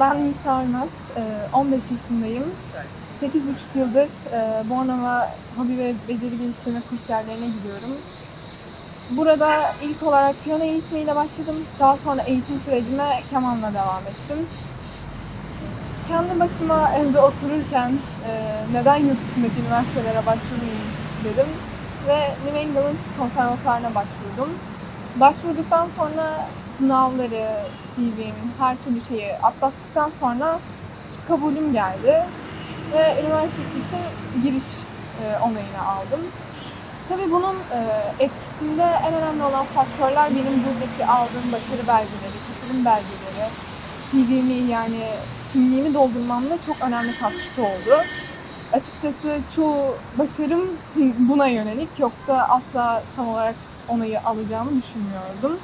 ben Nisa Ee, 15 yaşındayım. 8,5 yıldır e, Bornova Hobi ve Beceri Geliştirme kursiyerlerine gidiyorum. Burada ilk olarak piyano eğitimiyle başladım. Daha sonra eğitim sürecime kemanla devam ettim. Kendi başıma evde otururken e, neden yurt dışındaki üniversitelere başvurmayayım dedim. Ve New England konservatuarına başvurdum. Başvurduktan sonra sınavları, CV'm, her türlü şeyi atlattıktan sonra kabulüm geldi. Ve üniversitesi için giriş e, onayını aldım. Tabii bunun e, etkisinde en önemli olan faktörler benim buradaki aldığım başarı belgeleri, katılım belgeleri, CV'mi yani kimliğimi doldurmamda çok önemli katkısı oldu. Açıkçası çoğu başarım buna yönelik yoksa asla tam olarak onayı alacağımı düşünmüyordum.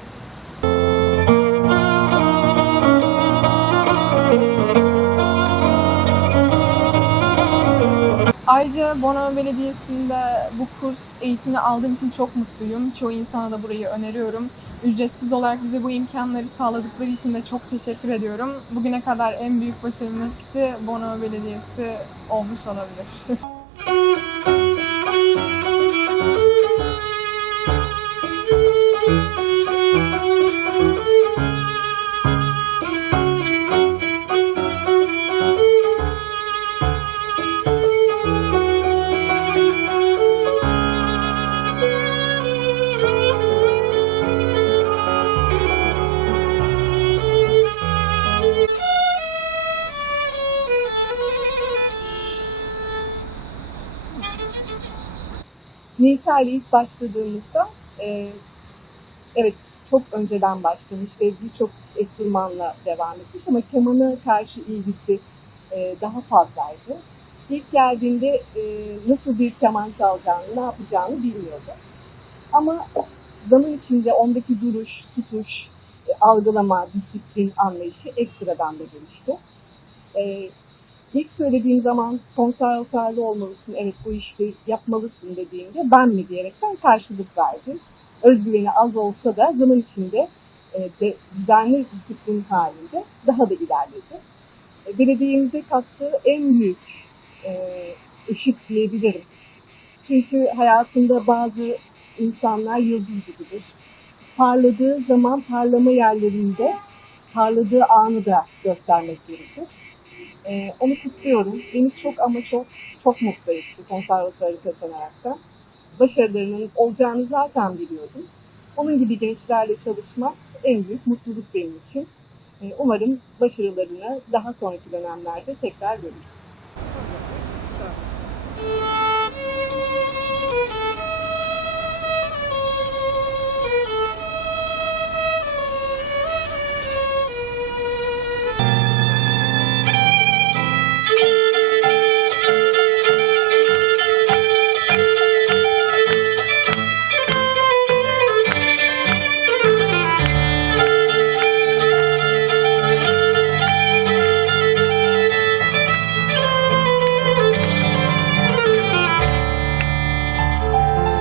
Ayrıca Bornova Belediyesi'nde bu kurs eğitimini aldığım için çok mutluyum. Çoğu insana da burayı öneriyorum. Ücretsiz olarak bize bu imkanları sağladıkları için de çok teşekkür ediyorum. Bugüne kadar en büyük başarımın ikisi Bornova Belediyesi olmuş olabilir. Nisa ile ilk başladığımızda e, evet çok önceden başlamış ve birçok enstrümanla devam etmiş ama kemana karşı ilgisi e, daha fazlaydı. İlk geldiğinde e, nasıl bir keman çalacağını, ne yapacağını bilmiyordu. Ama zaman içinde ondaki duruş, tutuş, e, algılama, disiplin anlayışı ekstradan da gelişti. E, İlk söylediğim zaman konservatuarlı olmalısın, evet bu işi yapmalısın dediğinde ben mi diyerekten karşılık verdim. Özgüveni az olsa da zaman içinde e, de, düzenli disiplin halinde daha da ilerledi. E, belediyemize kattığı en büyük e, ışık diyebilirim. Çünkü hayatında bazı insanlar yıldız gibidir. Parladığı zaman parlama yerlerinde parladığı anı da göstermek gerekir. Ee, onu kutluyorum. Beni çok ama çok çok mutlu etti konservatuarı kazanaraktan. Başarılarının olacağını zaten biliyordum. Onun gibi gençlerle çalışmak en büyük mutluluk benim için. Ee, umarım başarılarını daha sonraki dönemlerde tekrar görürüz.